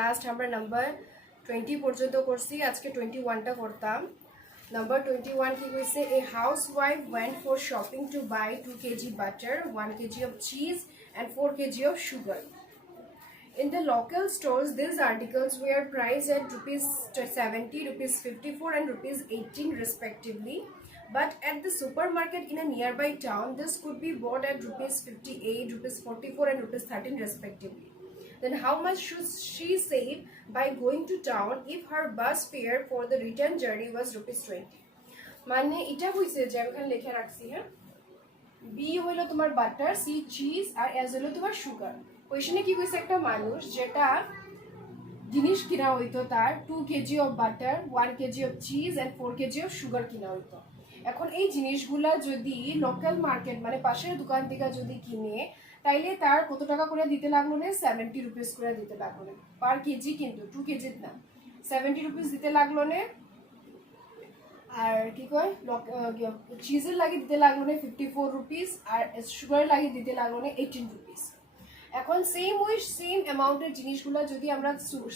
Last আমরা number 20 পর্যন্ত করছি, আজকে 21টা করতাম। নাম্বার 21 কি কইছে, a housewife went for shopping to buy 2 kg butter, 1 kg of cheese and 4 kg of sugar. In the local stores, these articles were priced at rupees 70, rupees 54 and rupees 18 respectively. But at the supermarket in a nearby town, this could be bought at rupees 58, rupees 44 and rupees 13 respectively. Then how much should she save by going to town if her bus fare for the return journey was rupees 20? মানে এটা হইছে যে আমি এখানে লিখে রাখছি, হ্যাঁ, B হইলো তোমার বাটার, সি চিজ আর এস হইলো তোমার সুগার। কোয়েশনে কি কইছে, একটা মানুষ যেটা জিনিস কিনা হইতো তার 2 kg of butter, 1 kg of cheese and 4 kg of sugar কিনা হইতো। এখন এই জিনিসগুলা যদি লোকাল মার্কেট মানে পাশের দোকান থেকে যদি কিনে, তাইলে তার কত টাকা করে দিতে লাগলো না, 70 রুপিস করে দিতে লাগলো না পার কেজি, কিন্তু 2 kg না, 70 রুপিস দিতে লাগলো না। আর কি কয়, চিজের লাগে দিতে লাগলো না 54 রুপিস, আর সুগার লাগে দিতে লাগলো না 18 রুপিস। এখন সেম অ্যামাউন্টের জিনিসগুলো যদি আমরা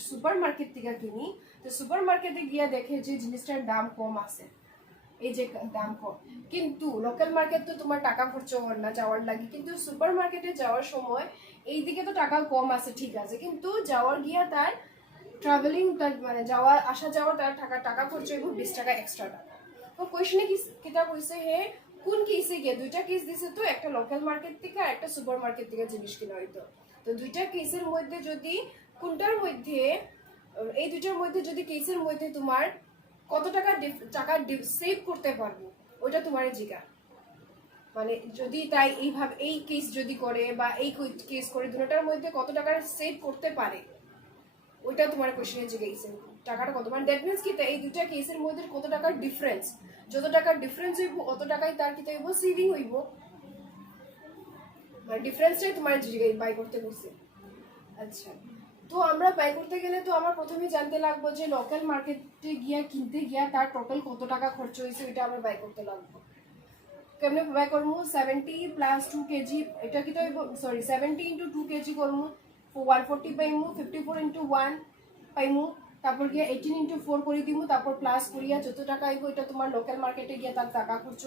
সুপার মার্কেট থেকে কিনি, তো সুপার মার্কেটে গিয়ে দেখে যে জিনিসটার দাম কম আছে, এই যে দাম কম, কিন্তু লোকাল মার্কেট তো তোমার টাকা খরচ হওয়ার না যাওয়ার লাগে, কিন্তু সুপার মার্কেটে যাওয়ার সময় এই দিকে তো টাকা কম আছে ঠিক আছে, কিন্তু যাওয়ার গিয়া তার ট্রাভেলিং মানে যাওয়া আসা যাওয়া তার টাকা খরচ হইব 20 টাকা এক্সট্রা টাকা। তো কোয়েশনে কিটা কইছে, হে কোন কেসে গিয়ে দুইটা কেস দিছে, তো একটা লোকাল মার্কেট থেকে আর একটা সুপার মার্কেট থেকে জিনিস কিনা হইতো। তো দুইটা কেসের মধ্যে যদি কোনটার মধ্যে, এই দুইটার মধ্যে যদি কেসের মধ্যে তোমার কত টাকা সেভ করতে পারবো ওইটা তোমার জিগা, মানে যদি তাই এইভাবে এই কেস যদি করে বা এই কেস করে দুটার মধ্যে কত টাকা সেভ করতে পারে ওইটা তোমার কোশ্চেনে জিজ্ঞাসা, টাকাটা কত, মানে দ্যাট মিনস কি এই দুইটা কেসের মধ্যে কত টাকার ডিফারেন্স, যত টাকার ডিফারেন্স হইব অত টাকায় তার কি হইব, সেভিং হইব, মানে ডিফারেন্সটাই তোমার জিজ্ঞাসা বাই করতে বলছে। আচ্ছা, তো আমরা বাই করতে গেলে তো আমার প্রথমে জানতে লাগবো যে লোকাল মার্কেটে গিয়া কিনতে গিয়া তার টোটাল কত টাকা খরচ হয়েছে, এটা আমরা বাই করতে লাগবো। কেমনে বাই করবো, 70 প্লাস 2 kg, এটা কি তো সরি 70 ইন্টু 2 kg করবো, 140 পাইমু, 54 ইন্টু 1 পাইমু, তারপর গিয়ে 18 ইন্টু 4 করে দিমু, তারপর প্লাস করিয়া যত টাকা আইব এটা তোমার লোকাল মার্কেটে গিয়ে তার টাকা খরচ।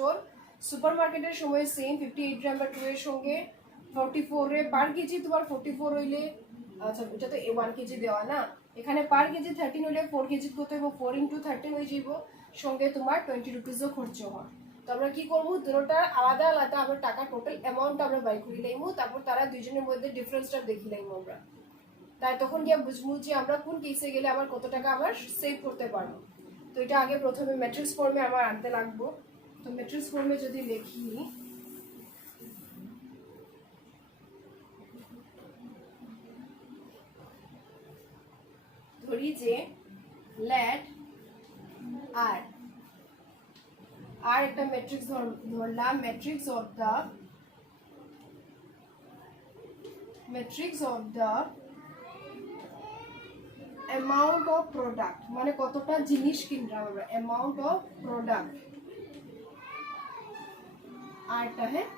সুপার মার্কেটের সময় সেম 58 নাম্বার 2 এর সঙ্গে 44 এ পার কেজি তোমার 44 হইলে, আচ্ছা এটা তো 1 কেজি দেওয়া না, এখানে পার কেজি 13 হইলে 4 কেজি কত হইব, 4 ইন্টু 13 হয়ে যাইব, সঙ্গে তোমার 20 রুপিসও খরচ হয়। তো আমরা কি করবো, দুটোটা আলাদা আলাদা আমরা টাকা টোটাল অ্যামাউন্ট আমরা বাই করে লাইমু, তারপর তারা দুইজনের মধ্যে ডিফারেন্সটা দেখি লাইমু আমরা, তাই তখন গিয়ে বুঝবো যে আমরা কোন কেসে গেলে আমার কত টাকা আমার সেভ করতে পারবো। তো এটা আগে প্রথমে ম্যাট্রিক্স ফর্মে আমার আনতে লাগবো। তো ম্যাট্রিক্স ফর্মে যদি লিখি, ধরি যে লেট আর একটা ম্যাট্রিক্স ধরলাম, matrix of the amount of product, মানে কতটা জিনিস কিনলাম আমরা, অ্যামাউন্ট অফ প্রোডাক্ট, আরটা, হ্যাঁ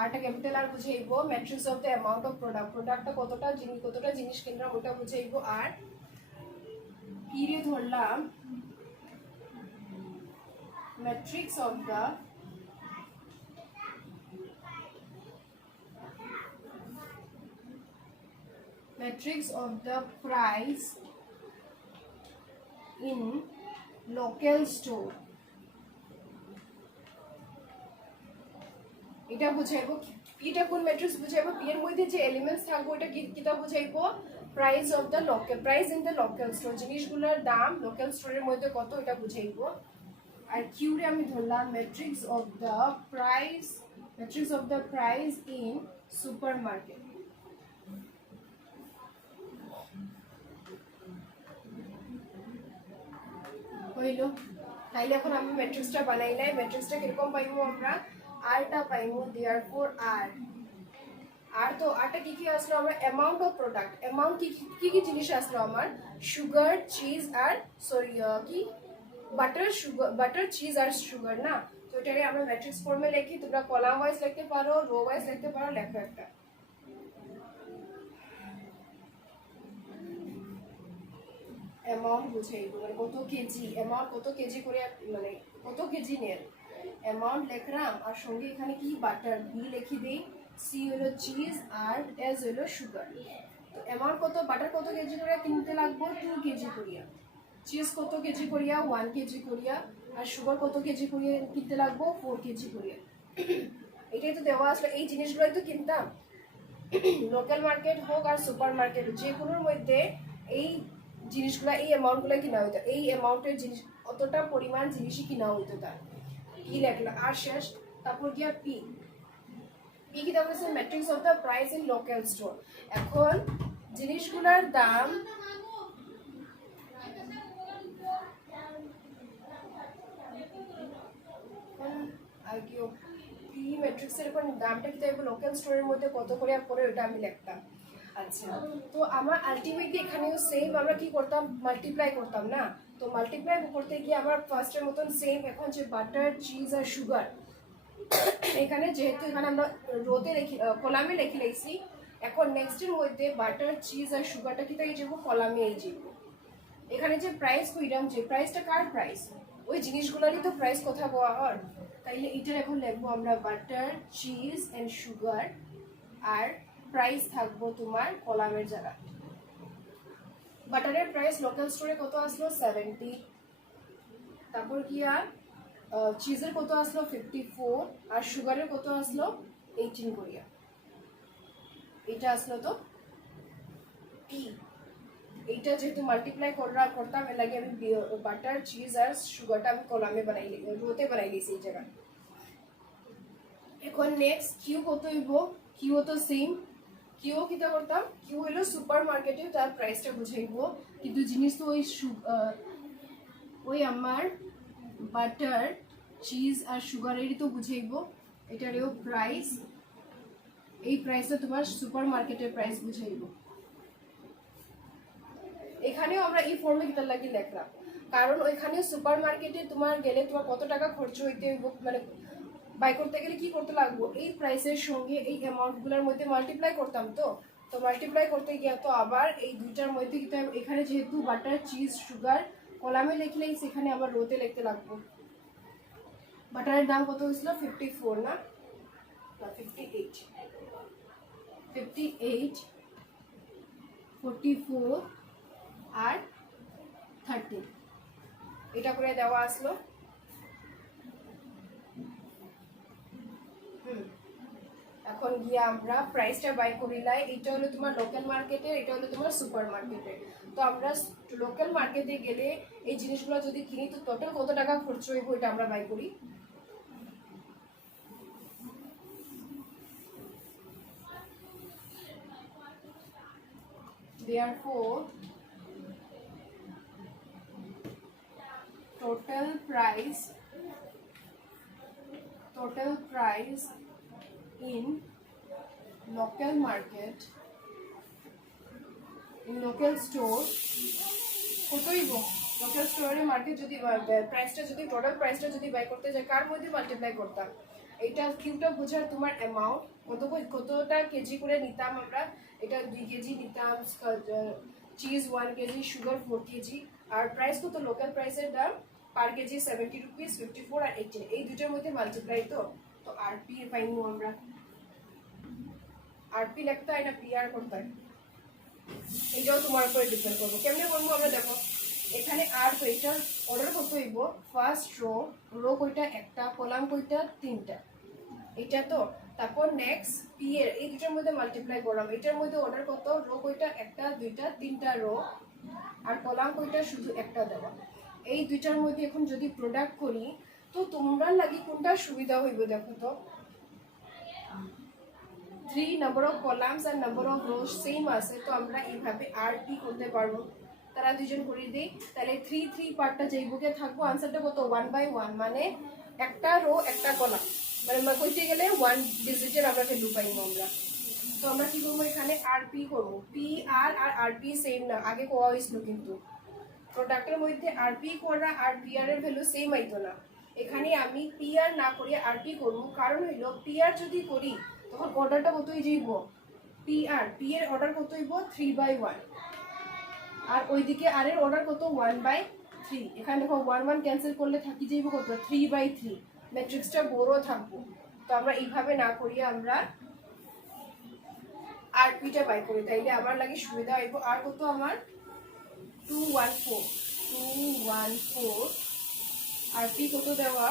আরটা ক্যাপিটাল আর বুঝাইবো, matrix of the amount of প্রোডাক্টটা কতটা জিনিস কিনলাম ওটা বুঝাইবো। আর কি রে ধরলাম, matrix of the price in local store, এটা বুঝাইবো। এটা কোন ম্যাট্রিক্স বুঝাইবো, পি এর মধ্যে যে এলিমেন্টস থাকবে ওটা কিটা বুঝাইবো, price of the local, price in the local store, জিনিসগুলোর দাম লোকাল স্টোরের মধ্যে কত এটা বুঝাইবো। আর কিউ রে আমি ধরলাম matrix of the price in super market. হইল, তাইলে এখন আমি ম্যাট্রিক্সটা বানাই নাই, ম্যাট্রিক্সটা কিরকম পাইবো আমরা, আরটা পাইবো, দেয়ারফর আর তো আরটা কি আসলো আমরা, অ্যামাউন্ট অফ প্রোডাক্ট, অ্যামাউন্ট কি জিনিস আসলো আমার, সুগার, চিজ আর সরি কি বাটার, চিজ আর সুগার না। তো এটারে আমরা ম্যাট্রিক্স ফর্মে লিখি, তোমরা কলাম ওয়াইজ লিখতে পারো, রো ওয়াইজ লিখতে পারো, লেখো একটা। অ্যামাউন্ট বুঝাইব মানে কত কেজি অ্যামাউন্ট কত কেজি করে মানে কত কেজি নেন অ্যামাউন্ট লিখলাম আর সঙ্গে এখানে কি বাটার বি লিখি দিই সি হলো চিজ আর এস হলো সুগার তো অ্যামাউন্ট কত বাটার কত কেজি করে কিনতে লাগবো 2 কেজি করিয়া চিজ কত কেজি করিয়া 1 কেজি করিয়া আর সুগার কত কেজি করিয়া কিনতে লাগবো 4 কেজি করিয়া এটাই তো দেওয়া আসলে এই জিনিসগুলোই তো কিনতাম লোকাল মার্কেট হোক আর সুপার মার্কেট যে কোনোর মধ্যে এই জিনিসগুলো এই অ্যামাউন্টগুলো কিনা হইতো এই অ্যামাউন্টের জিনিস অতটা পরিমাণ জিনিসই কিনা হইতো তার কি লেখলা আর শেষ তারপর গিয়া পি পি কি দেওয়া হয়েছে matrix of the price in local store এখন জিনিসগুলোর দাম আর কি পি ম্যাট্রিক্সের এখন দামটা কি থাকবে লোকাল স্টোরের মধ্যে কত করে পরে ওটা আমি লিখতাম আচ্ছা তো আমার আলটিমেটলি এখানেও সেম আমরা কি করতাম মাল্টিপ্লাই করতাম না তো মাল্টিপ্লাই করতে গিয়ে আমার ফার্স্টের মতন সেম এখন যে বাটার চিজ আর সুগার এখানে যেহেতু এখানে আমরা রোতে লিখি কলামে লিখে লিখছি এখন নেক্সটের মধ্যে বাটার চিজ আর সুগারটা কি তাই যাবো কলামে এই যাব এখানে যে প্রাইস কইরাম যে প্রাইসটা কার প্রাইস ওই জিনিসগুলোরই তো প্রাইস কথা বলা হয় তাইলে এটার এখন লিখবো আমরা বাটার চিজ এন্ড সুগার আর প্রাইস থাকবো তোমার কলামের জায়গা বাটারের প্রাইস লোকাল স্টোরে কত আসলো 70 তারপর কি আর চিজের কত আসলো 54 আর সুগারের কত আসলো 18 করিয়া এটা আসলো তো পি এইটা যেহেতু মাল্টিপ্লাই করতাম এর লাগে আমি বাটার চিজ আর সুগারটা আমি কলামে বানাই রোতে বানাই দিয়েছি এই জায়গায় এখন নেক্সট কিউ কত হইব কিউ তো সেম কিউ কিতা করতাম কিউ হইলো সুপার মার্কেটে তার প্রাইসটা বুঝাইব কিন্তু জিনিস তো ওই আমার বাটার চিজ আর সুগারেরই তো বুঝাইব এটারও প্রাইস এই প্রাইসটা তোমার সুপার মার্কেটের প্রাইস বুঝাইব এখানেও আমরা এই ফর্মে কিতা লাগি লিখলাম কারণ ওইখানেও সুপার মার্কেটে তোমার গেলে তোমার কত টাকা খরচ হইতে হইব মানে বাই করতে গেলে কি করতে লাগবো এই প্রাইসের সঙ্গে এই অ্যামাউন্টগুলোর মধ্যে মাল্টিপ্লাই করতাম তো মাল্টিপ্লাই করতে গিয়ে তো আবার এই দুইটার মধ্যে কিন্তু এখানে যেহেতু বাটার চিজ সুগার কলামে লিখলেই সেখানে আবার রোতে লিখতে লাগবো বাটারের দাম কত হয়েছিল 54 না 58 44 আর 30 এটা করে দেওয়া আসলো এখন গিয়ে আমরা প্রাইসটা বাই করিলাই এটা হলো তোমার লোকাল মার্কেটে এটা হলো তোমার সুপার মার্কেটে তো আমরা লোকাল মার্কেটে গেলে এই জিনিসগুলো যদি কিনি তো টোটাল কত টাকা খরচ হইব এটা আমরা বাই করি therefore total price in local market in local store কত হইব লোকাল স্টোরে মার্কেট যদি প্রাইসটা যদি টোটাল প্রাইসটা যদি বাই করতে যায় কার মধ্যে মাল্টিপ্লাই করতাম এটা কিউটা বোঝার তোমার অ্যামাউন্ট কতটা কেজি করে নিতাম আমরা এটা 2 কেজি নিতাম চিজ 1 কেজি সুগার 4 কেজি আর প্রাইস কত লোকাল প্রাইসের দাম পার কেজি 70 রুপিস 54 আর 18 এই দুটোর মধ্যে মাল্টিপ্লাই তো আরপি পাইমু আমরা আরপি লিখতে হয় না পিআর করতে হয় এটাও তোমার উপরে ডিপেন্ড করবো কেমনে করবো আমরা দেখো এখানে আর কয়টার অর্ডার কত হইব ফার্স্ট রো কয়টা একটা কলাম কয়টা তিনটা এটা তো তারপর নেক্সট পি এর এই দুটার মধ্যে মাল্টিপ্লাই করলাম এটার মধ্যে অর্ডার কত রো কয়টা একটা দুইটা তিনটা রো আর কলাম কয়টা শুধু একটা দেওয়া এই দুইটার মধ্যে এখন যদি প্রোডাক্ট করি তো তোমরা লাগি কোনটা সুবিধা হইব দেখো তো 3 নাম্বার অফ কলামস আর নাম্বার অফ রোজ সেম আছে তো আমরা এইভাবে আরপি করতে পারবো তারা দুইজন করে দেই তাহলে 3 3 পার্টটা যেই বুকে থাকবো আনসারটা কত 1/1 মানে একটা রো একটা কলাম মানে কইতে গেলে 1 ডিজিটের আমরা ভ্যালু পাইবো আমরা তো আমরা কি করবো এখানে আরপি করবো পি আর আরপি সেম না আগে কোয়া হয়েছিল কিন্তু প্রোডাক্টের মধ্যে আরপি করা আর পিআর এর ভ্যালু সেম আইতো না এখানে আমি পিআর না করে আরপি করবো কারণ হইলো পিআর যদি করি তখন অর্ডারটা কত হয়ে যাইব পিআর পি এর অর্ডার কত হইব 3/1 আর ওইদিকে আর এর অর্ডার কত 1/3। এখানে দেখো 1 1 ক্যান্সেল করলে থাকি যাইব কত 3/3, ম্যাট্রিক্সটা বড় থাকবো। তো আমরা এইভাবে না করি, আমরা আর পিটা বাই করি, তাইলে আমার লাগে সুবিধা হইব। আর কত আমার 214 আর পি কত দেওয়া,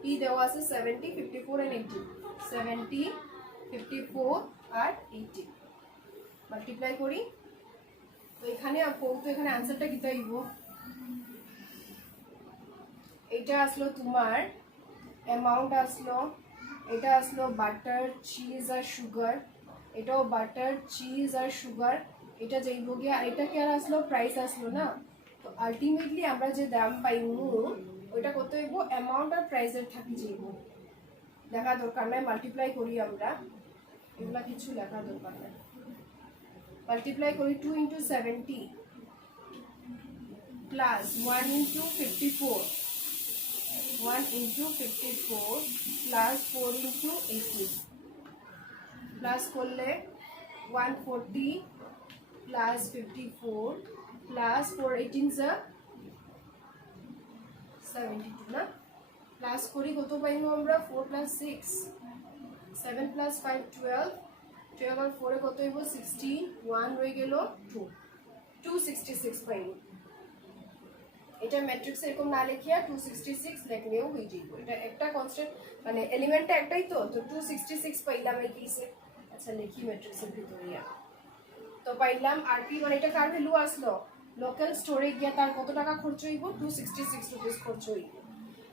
পি দেওয়া আছে 70 54 and 80, 70 54 আর 80 মাল্টিপ্লাই করি। তো এখানে তো এখানে আনসারটা কি হইব, এটা আসলো তোমার অ্যামাউন্ট আসলো, এটা আসলো বাটার চিজ আর সুগার, এটাও বাটার চিজ আর সুগার, এটা যাইব গিয়ে। আর এটা কি আর আসলো প্রাইস আসলো না। তো আলটিমেটলি আমরা যে দাম পাইমু ওইটা কত হইব, অ্যামাউন্ট আর প্রাইসের থাকি যাইব, লেখা দরকার নাই, মাল্টিপ্লাই করি আমরা, এগুলা কিছু লেখা দরকার নাই। মাল্টিপ্লাই করি 2 into 70 plus 1 into 54, 1 into 54 plus 4 into 80 plus করলে 140 প্লাস 54 প্লাস 4 18 72 না, প্লাস করি কত পাইব আমরা 4 plus 6 7 plus 5 12, 12 আর 4 এ কত হইব 16, 1 রয়ে গেল 2, 266 পাইব। এটা ম্যাট্রিক্স এরকম না লিখিয়া 266 লিখলেও হয়ে যাইব। এটা একটা কনস্ট্যান্ট মানে এলিমেন্টটা একটাই, তো 266 পাইলাম এই কেসে। আচ্ছা লিখি ম্যাট্রিক্সের ভিতরে, তো পাইলাম আর পি মানে এটা কার ভ্যালু আসলো, লোকাল স্টোরে গিয়া তার কত টাকা খরচ হইব 266 রুপিস খরচ হইব।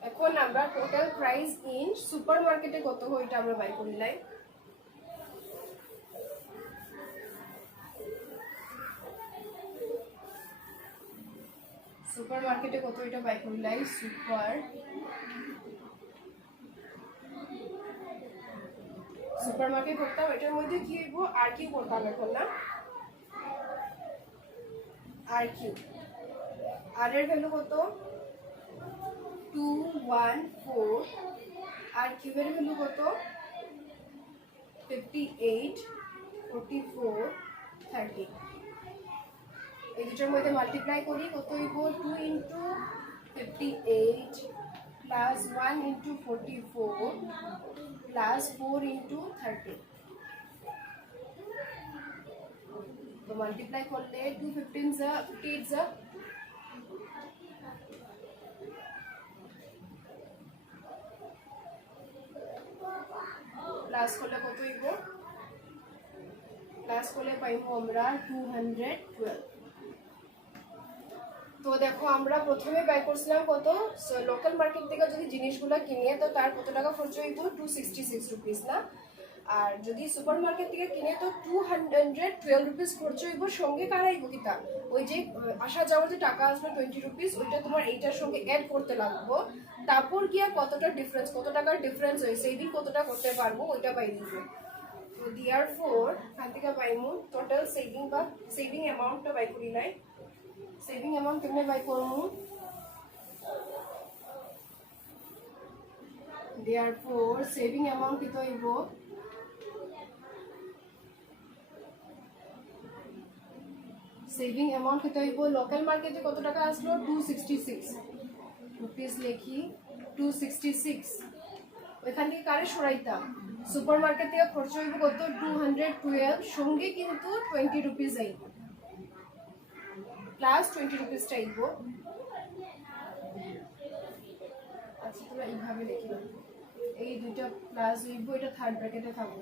এখন আমরা টোটাল প্রাইস ইন সুপার মার্কেটে কত হয় এটা আমরা বাই করিলাই। সুপার মার্কেটে কত এটা বাই করিলাই, সুপার মার্কেট করতাম, এটার মধ্যে কি হইব আর কি করতাম এখন না, আর কিউ, আর এর ভ্যালু কত 214, আর কিউবের ভ্যালু কত 58 44 30। এই দুটোর মধ্যে মাল্টিপ্লাই করি কত হইব 2 into 58 plus 1 into 44 plus 4 into 30। তো মাল্টিপ্লাই করলে 2 15 যা 58 যা প্লাস করলে কত হইব, প্লাস করলে পাইব আমরা 212। তো দেখো আমরা প্রথমে বাই করছিলাম কত, লোকাল মার্কেট থেকে যদি জিনিসগুলো কিনে তো তার কত টাকা খরচ হইব 266 রুপিস না, আর যদি সুপার মার্কেট থেকে কিনে তো 212 রুপিস খরচ হইব। সঙ্গে কারাইব কিতা ওই যে আসা যাওয়ার যে টাকা আসবে 20 রুপিস, ওইটা তোমার এইটার সঙ্গে অ্যাড করতে লাগবো। তারপর গিয়া কতটা ডিফারেন্স, কত টাকার ডিফারেন্স হয় সেদিন কতটা করতে পারবো ওইটা পাই দিব। তো দেয়ারফর এখান থেকে পাইমু টোটাল সেভিং বা সেভিং অ্যামাউন্টটা বাই করি নাই। সেভিং অ্যামাউন্ট কেমনে বাই করবো, দেয়ারফর সেভিং অ্যামাউন্ট কত হইব, সেভিং অ্যামাউন্ট কত হইব, লোকাল মার্কেটে কত টাকা আসলো 266 রুপিস, লিখি 266। ওইখান থেকে কারে সরাইতাম, সুপার মার্কেট থেকে খরচ হইব কত 212, সঙ্গে কিন্তু 20 রুপিস আইব প্লাস 20 রুপিসটা আইব। আচ্ছা তোমরা এইভাবে লিখি না, এই দুইটা প্লাস হইব, এটা থার্ড ব্র্যাকেটে থাকবো।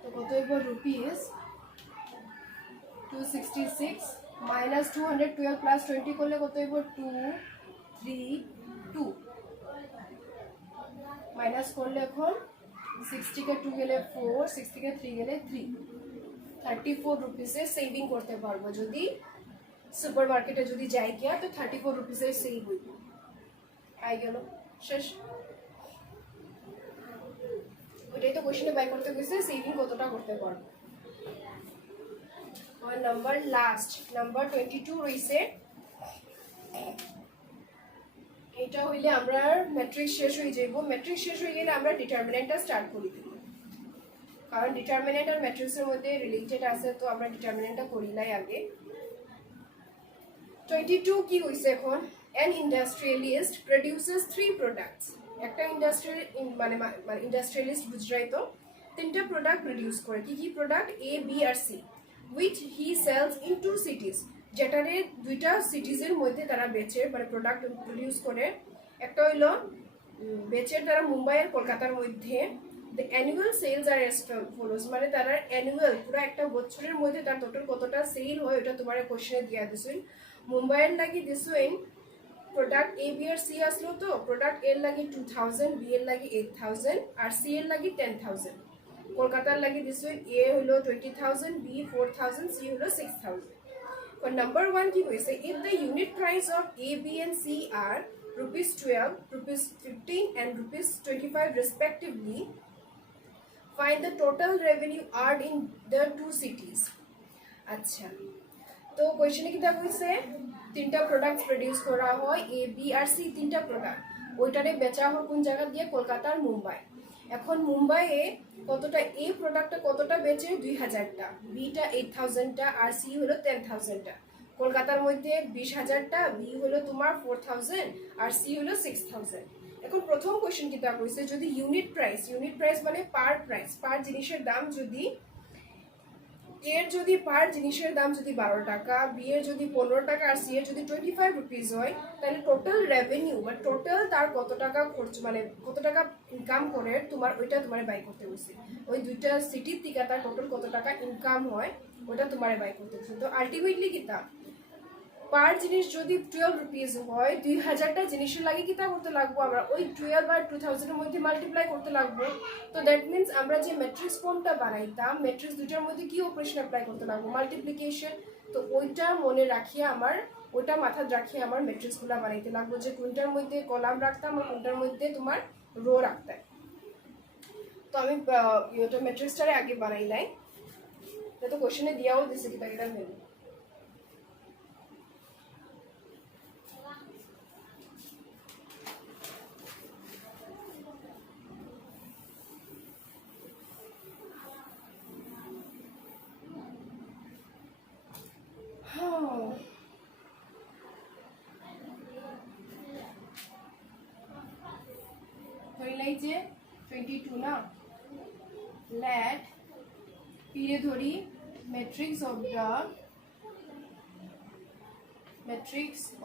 তো কত হইব রুপিস 266 মাইনাস 212 প্লাস 20 করলে কত হইব 232, মাইনাস করলে এখন 6 থেকে 2 গেলে 4, 6 থেকে 3 গেলে 3, 34 রুপিসের সেভিং করতে পারবো যদি সুপার মার্কেটে যদি যাই গিয়া, তো 34 রুপিসের সেভ হইব। আই গেল শেষ, ওইটাই তো কোশ্চেনে বাই করতে গেছে সেভিং কতটা করতে পারবো। নাম্বার লাস্ট নাম্বার 22 রইছে, এটা হইলে আমরা ম্যাট্রিক্স শেষ হয়ে যাইব। ম্যাট্রিক্স শেষ হয়ে গেলে আমরা ডিটারমিনেন্টটা স্টার্ট করে দিব। কারণ ডিটারমিনেন্ট আর ম্যাট্রিক্সের মধ্যে রিলেটেড আছে, তো আমরা ডিটারমিনেন্টটা করি নাই আগে। 22 কি হইছে এখন, an industrialist produces 3 products। একটা ইন্ডাস্ট্রিয়ালিস্ট বুঝরাই তো তিনটা প্রোডাক্ট প্রডিউস করে। কি কি প্রোডাক্ট? এ, বি আর C, which he sells in 2 cities। যেটারে দুইটা সিটিজের মধ্যে তারা বেচে, মানে প্রোডাক্ট প্রডিউস করে। একটা হইলো বেচে তারা মুম্বাই আর কলকাতার মধ্যে। the annual sales are as follows, মানে তারা অ্যানুয়াল পুরো একটা বছরের মধ্যে তার টোটাল কতটা সেল হয় ওটা তোমার কোশ্চেনে দিয়া দিছেন। মুম্বাইয়ের লাগি দিছেন প্রোডাক্ট এ, বি আর সি আসলো, তো প্রোডাক্ট এর লাগি 2000, বি এর লাগি 8000 আর সি এর লাগি 10000। কলকাতার লাগি দিছেন এ হলো 20000, বি 4000, সি হলো 6000। For number 1 কি হইছে, if the unit price of A, B and C are ₹12, ₹15 and ₹25 respectively, find the total revenue earned in the 2 cities। আচ্ছা, তো কোয়েশ্চনে কি দেওয়া হইছে, তিনটা প্রোডাক্ট প্রডিউস করা হয়, এ, বি আর সি তিনটা প্রোডাক্ট, ওইটারে বেচা হয় কোন জায়গা দিয়ে, কলকাতা আর মুম্বাই। এখন মুম্বাইয়ে কতটা, এ প্রোডাক্টটা কতটা বেচে, 2000টা, বিটা 8000টা আর সি হলো 10000টা। কলকাতার মধ্যে 20000টা, বি হলো তোমার 4000 আর সি হলো 6000। এখন প্রথম কোয়েশ্চেন কি দেওয়া হয়েছে, যদি ইউনিট প্রাইস মানে পার প্রাইস, পার জিনিসের দাম যদি এর যদি পার জিনিসের দাম যদি 12 টাকা, বি এর যদি 15 টাকা আর সি এর যদি 25 রুপিস হয়, তাহলে টোটাল রেভিনিউ বা টোটাল তার কত টাকা খরচ, মানে কত টাকা ইনকাম করে তোমার, ওইটা তোমার বাই করতে বলছে। ওই দুইটা সিটির থেকে তার টোটাল কত টাকা ইনকাম হয় ওটা তোমার বাই করতে বলছে। তো আলটিমেটলি কিতা পার জিনিস যদি 12 রুপিস হয়, 2000টা জিনিসের লাগে কিতা করতে লাগবো, আমরা ওই 12 আর 2000 এর মধ্যে মাল্টিপ্লাই করতে লাগবো। তো দ্যাট মিনস আমরা যে ম্যাট্রিক্স ফর্মটা বানাইতাম, ম্যাট্রিক্স দুইটার মধ্যে কি অপারেশন অ্যাপ্লাই করতে লাগবো, মাল্টিপ্লিকেশন। তো ওইটা মনে রাখিয়ে আমার, ওইটা মাথায় রাখিয়ে আমার ম্যাট্রিক্সগুলো বানাইতে লাগবো, যে কোনটার মধ্যে কলাম রাখতাম আর কোনটার মধ্যে তোমার রো রাখতাম। তো আমি ওটা ম্যাট্রিক্সটারে আগে বানাই নাই, তো কোশ্চেনে দিয়াও দিছে কিতা এটা ভেবে। ধরিলাই যে 22 না, লেট পিরে ধরি matrix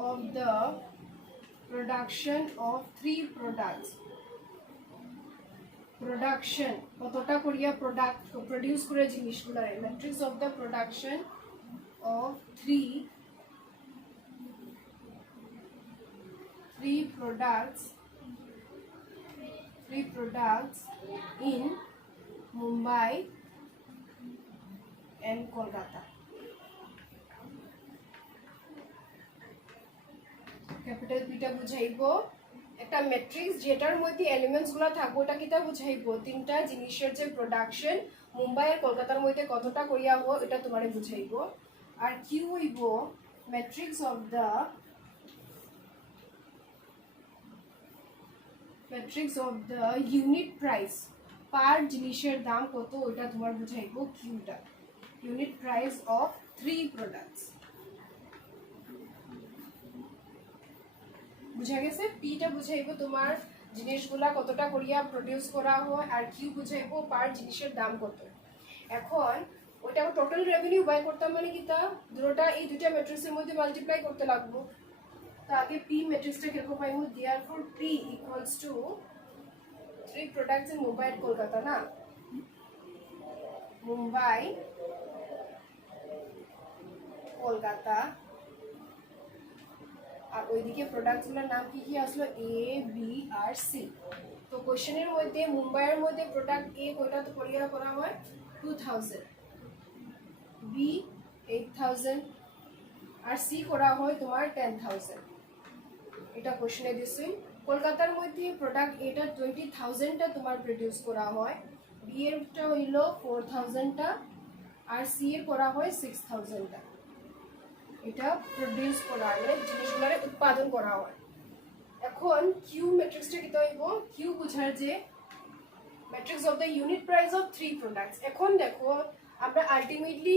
of the production of 3 products। Production কতটা করিয়া প্রোডাক্ট প্রডিউস করে জিনিসগুলো, matrix of the production of 3 products in Mumbai and Kolkata। Capital পিটা বুঝাইবো একটা ম্যাট্রিক্স যেটার মধ্যে এলিমেন্টসগুলো থাকবো, ওটা কিটা বুঝাইবো তিনটা জিনিসের যে প্রোডাকশন মুম্বাই আর কলকাতার মধ্যে কতটা করিয়া হবো এটা তোমারে বুঝাইবো। আর কি হইব matrix of the unit price, per জিনিসের দাম কত ওটা তোমার বুঝাইবো কিউটা, ইউনিট প্রাইস অফ 3 প্রোডাক্টস। বুঝা গেছে? পিটা বুঝাইবো তোমার জিনিসগুলা কতটা করিয়া প্রডিউস করা হয়, আর কিউ বুঝাইবো পার জিনিসের দাম কত। এখন ওটা টোটাল রেভিনিউ বাই করতাম, মানে কি তা দুটোটা এই দুইটা ম্যাট্রিক্সের মধ্যে মাল্টিপ্লাই করতে লাগবো। তো আগে পি ম্যাট্রিক্সটা কিরকম পাইবো, therefore P equals to 3 products in Mumbai আর কলকাতা না, মুম্বাই কলকাতা, আর ওইদিকে প্রোডাক্টগুলোর নাম কি কি আসলো, এ, বি আর সি। তো কোশ্চেনের মধ্যে মুম্বাইয়ের মধ্যে প্রোডাক্ট এ কয়টা তো করিয়া করা হয় 2000, বি 8000 আর সি করা হয় তোমার 10000। এটা কোশ্চেনে দিছি। কলকাতার মধ্যে প্রোডাক্ট এটা 20000টা তোমার প্রডিউস করা হয়, বি এরটা হইল 4000টা আর সি এর করা হয় 6000টা। এটা প্রডিউস করা হয়, জিনিসগুলোর উৎপাদন করা হয়। এখন কিউ ম্যাট্রিক্সটা কি হইব, কিউ বুঝার যে matrix of the unit price of 3 products. এখন দেখো আমরা আলটিমেটলি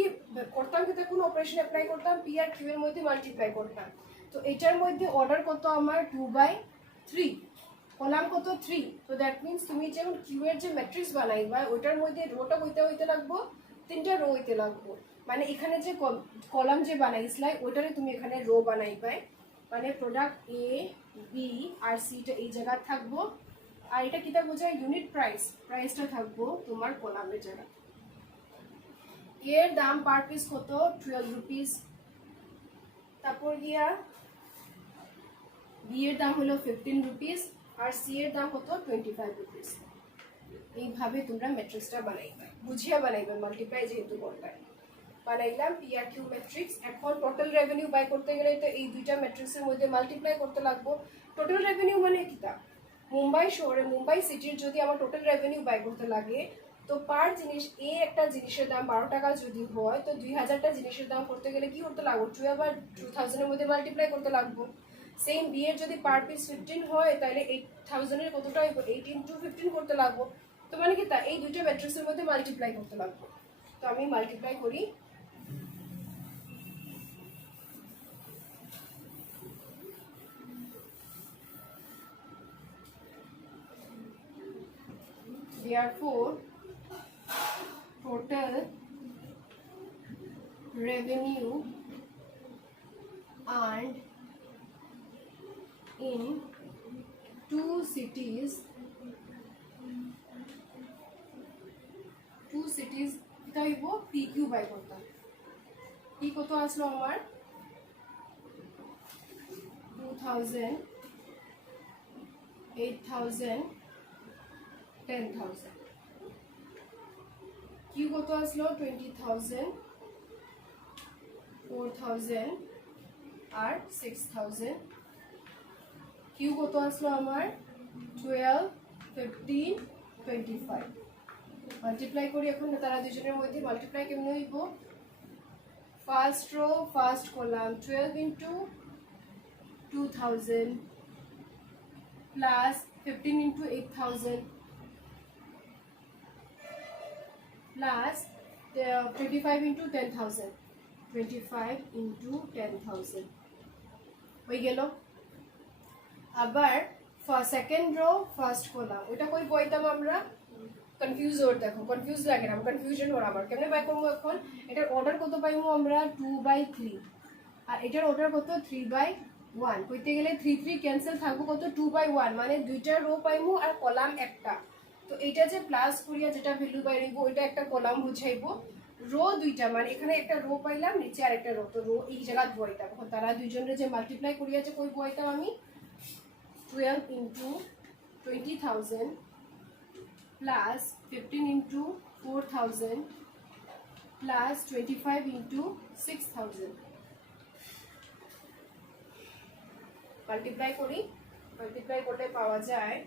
করতাম কিন্তু কোন অপারেশন অ্যাপ্লাই করতাম, পি আর কিউ এর মধ্যে মাল্টিপ্লাই করতাম। তো এটার মধ্যে অর্ডার কত আমার 2/3, কলাম কত 3। তো দ্যাট মিনস তুমি যখন কিউ এর যে ম্যাট্রিক্স বানাইবা ওইটার মধ্যে রোটা হইতে লাগবো 3টা রো হইতে লাগবো, মানে এখানে যে কলাম যে বানাইছিলাই ওইটারে তুমি এখানে রো বানাইবা, মানে প্রোডাক্ট এ বি আর সিটা এই জায়গা থাকবো, আর এটা কিটা বোঝায় ইউনিট প্রাইসটা থাকবো তোমার কলামের জায়গা। এর দাম পার পিস কত 12 রুপিস, তারপর গিয়া বি এর দাম হলো 15 রুপিস আর সি এর দাম কত 25 রুপিস। এইভাবে তোমরা ম্যাট্রিক্সটা বানাইবে, বুঝিয়া বানাইবে, মাল্টিপ্লাই যেহেতু করবে। বানাইলাম পি আর কিউ ম্যাট্রিক্স। এখন টোটাল রেভিনিউ বাই করতে গেলে তো এই দুইটা ম্যাট্রিক্সের মধ্যে মাল্টিপ্লাই করতে লাগবো। টোটাল রেভিনিউ মানে কিটা, মুম্বাই শহরে মুম্বাই সিটির যদি আমার টোটাল রেভিনিউ বাই করতে লাগে তো পার জিনিস এ একটা জিনিসের দাম 12 টাকা যদি হয় তো 2000টা জিনিসের দাম করতে গেলে কি করতে লাগবে 12 আর 2000 এর মধ্যে মাল্টিপ্লাই করতে লাগবো। সেম বি এর যদি পার পিস 15 হয় তাহলে 8000 এর কতটা হইব 8 × 15 করতে লাগবো। তো মানে কি তা এই দুইটা ম্যাট্রিক্সের মধ্যে মাল্টিপ্লাই করতে লাগবো। তো আমি মাল্টিপ্লাই করি। Therefore, total revenue earned in two cities এটা হইব পি কিউ বাই করতাম। পি কত আসলো আমার 2000, 8000, 10,000। কিউ কত আসলো 20,000, 4,000 আর 6,000। কিউ কত আসলো আমার 12, 15, 25। মাল্টিপ্লাই করি এখন তারা দুজনের মধ্যে মাল্টিপ্লাই কেমন হইব, first row first column 12 × 2000 plus 15 × 8000 plus 25 × 10,000, 25 × 10,000 হয়ে গেল। আবার সেকেন্ড রো ফার্স্ট কলাম ওইটা কই বইতাম আমরা, কনফিউজ ওর দেখো কনফিউজ লাগে না, কনফিউশন ওর আমার কেমনে বাই করবো। এখন এটার অর্ডার কত পাইবো আমরা 2/3 আর এটার অর্ডার কত 3/1, কইতে গেলে 3 ক্যান্সেল থাকবো কত 2/1, মানে দুইটা রো পাইবো আর কলাম একটা। তো এটা যে প্লাস করিয়া যেটা ভ্যালু বাইরিব ওইটা একটা কলাম বুঝাইবো, রো দুইটা মানে এখানে একটা রো পাইলাম নিচে আর একটা রো, তো রো এই জায়গা বইতাম। এখন তারা দুইজনের যে মাল্টিপ্লাই করিয়া যে কই বইতাম আমি 12 × 20,000 plus 15 × 4,000 plus 25 × 6,000। মাল্টিপ্লাই করি, মাল্টিপ্লাই করলে পাওয়া যায়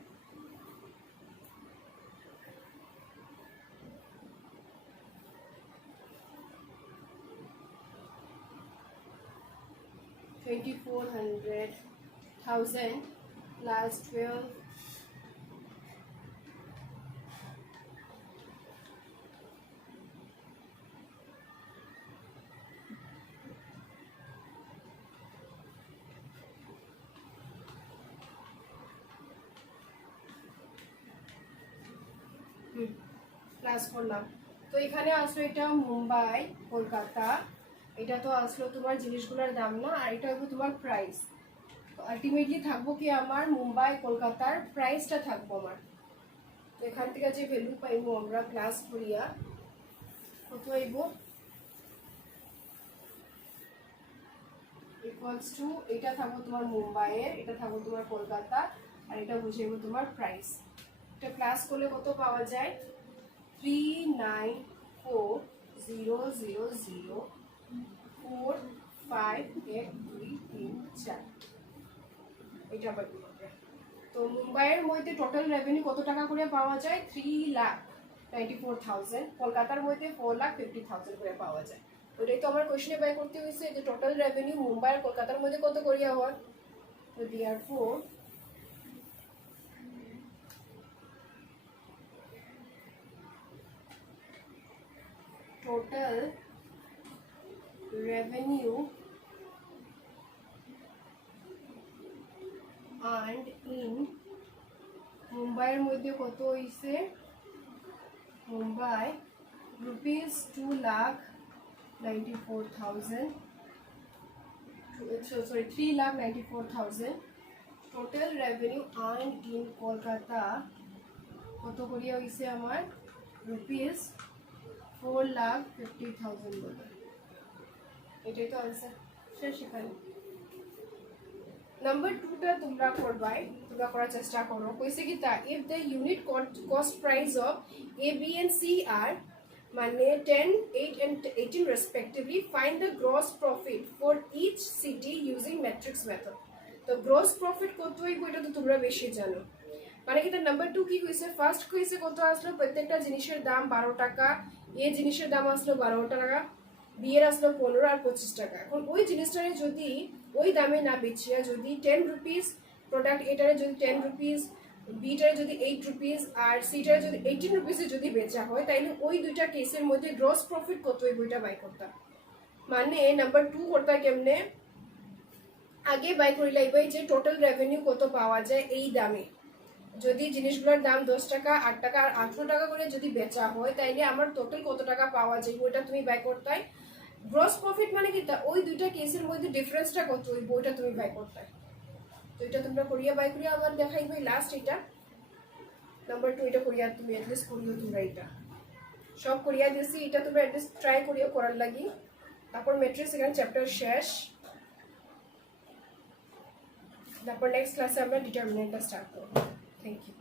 2400,000 plus 12 প্লাস করলাম। তো এখানে আসলো এটা মুম্বাই কলকাতা, এটা তো আসলো তোমার জিনিসগুলোর দাম না, আর এটা হলো তোমার প্রাইস। তো আলটিমেটলি থাকবো কি আমার মুম্বাই কলকাতার প্রাইসটা থাকবো আমার। তো এখান থেকে যে ভ্যালু পাইবো আমরা প্লাস করিয়া কত হইব ইকুয়ালস টু এটা থাকবো তোমার মুম্বাইয়ের, এটা থাকবো তোমার কলকাতা, আর এটা বুঝাইবো তোমার প্রাইস। এটা প্লাস করলে কত পাওয়া যায় 394,004,5,1,2,3,4 এটা আবার হবে। তো মুম্বাইয়ের মধ্যে টোটাল রেভিনিউ কত টাকা করে পাওয়া যায় 3,94,000, কলকাতার মধ্যে 4,50,000 করে পাওয়া যায়। ওটাই তো আমার কোশ্চেনে বাই করতে হয়েছে যে টোটাল রেভিনিউ মুম্বাই আর কলকাতার মধ্যে কত করিয়া হয়। তো therefore total revenue earned in মুম্বাইয়ের মধ্যে কত হইছে Mumbai rupees 2,94,000 sorry 3,94,000 total revenue earned in Kolkata কত করিয়া হইছে আমার rupees 4,50,000 বলে এটাই তো आंसर শেষ এখানে নাম্বার 2 টা তোমরা করবাই তোমরা করার চেষ্টা করো কইছে কি তা if the unit cost price of A B and C are মানে 10 8 and 18 respectively find the gross profit for each city using matrix method তো gross profit কত হইব এটা তো তোমরা বেশি জানো মানে কি তার নাম্বার 2 কি কইছে ফার্স্ট কইছে কত আসলো প্রত্যেকটা জিনিসের দাম 12 টাকা এই জিনিসের দাম আসলো 12 টাকা বি এর আসলো 15 আর 25 টাকা এখন ওই জিনিসটারে যদি ওই দামে না বেচিয়া যদি 10 রুপিস প্রোডাক্ট এটারে যদি 10 রুপিস বিটারে যদি 8 রুপিস আর সিটারে যদি 18 রুপিসে যদি বেচা হয় তাইলে ওই দুইটা কেসের মধ্যে গ্রস প্রফিট কত ওই বইটা বাই করতাম মানে নাম্বার 2 করতা কেমনে আগে বাই করি লাইবাই যে টোটাল রেভিনিউ কত পাওয়া যায় এই দামে যদি জিনিসগুলোর দাম 10 টাকা 8 টাকা আর 18 টাকা করে যদি বেচা হয় তাইলে আমার টোটাল কত টাকা পাওয়া যায় ওইটা তুমি বাই করতে গ্রস প্রফিট মানে কি তা ওই দুইটা কেসের মধ্যে ডিফারেন্সটা কত ওই বইটা তুমি বাই করতে তো এটা তোমরা করিয়া বাই করিয়া আবার দেখাইবে লাস্ট এটা নাম্বার 2 এটা করিয়া তুমি অ্যাড্রেস করিও তোমরা এটা সব করিয়া দিছি এটা তোমরা অ্যাড্রেস ট্রাই করিও করার লাগি তারপর ম্যাট্রিক্স এখানে চ্যাপ্টার শেষ তারপর নেক্সট ক্লাসে আমরা ডিটারমিনেন্টটা স্টার্ট করব থ্যাংক ইউ